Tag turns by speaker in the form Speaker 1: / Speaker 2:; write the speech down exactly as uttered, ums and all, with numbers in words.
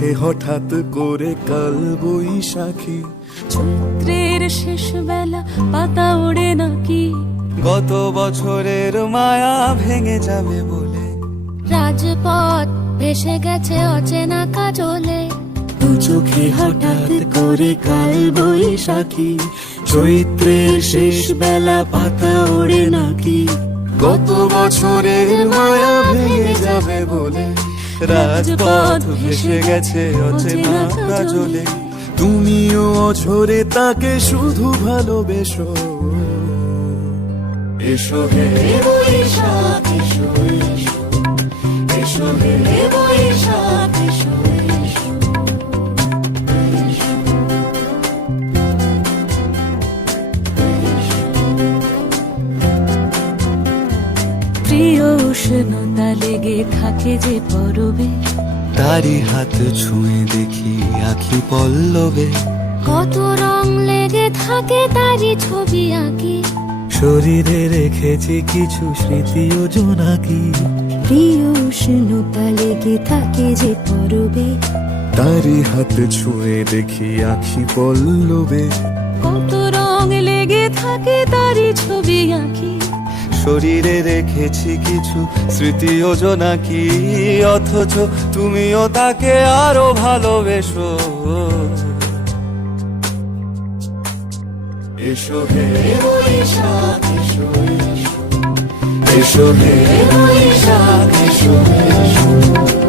Speaker 1: চোখে হঠাৎ করে কাল বৈশাখী,
Speaker 2: চৈত্রের শেষ বেলা পাতা ওড়ে নাকি,
Speaker 1: গত বছরের মায়া ভেঙে যাবে বলে,
Speaker 2: রাজপথ ভেসে গেছে অচেনা কাজলে,
Speaker 1: দু চোখে হঠাৎ করে কাল বৈশাখী, চৈত্রের শেষ বেলা পাতা ওড়ে নাকি, গত বছরের মায়া ভেঙে যাবে বলে, রাজপথ ভেসে গেছে অচেনা কাজলে, তুমিও অঝরে তাকে শুধু ভালোবেসো। এসো হে বৈশাখ এসো এসো, এসো হে বৈশাখ এসো এসো।
Speaker 2: প্রিয় উষ্ণতা লেগে থাকে যে পরবে,
Speaker 1: তারি হাত ছুঁয়ে দেখি আখি পল্লবে,
Speaker 2: কত রং লেগে থাকে তারই ছবি আঁকি,
Speaker 1: শরীরে রেখেছি কিছু স্মৃতি ও জোনাকি,
Speaker 2: প্রিয় উষ্ণতা লেগে থাকে যে পরবে,
Speaker 1: তারি হাত ছুঁয়ে দেখি আখি পল্লবে,
Speaker 2: কত রং লেগে থাকে তারই ছবি আঁকি,
Speaker 1: শরীরে রেখেছি কিছু স্মৃতি ও জোনাকি, অথচ তুমিও তাকে আরো ভালোবেসো। এসো হে বৈশাখ এসো এসো, এসো হে বৈশাখ এসো এসো।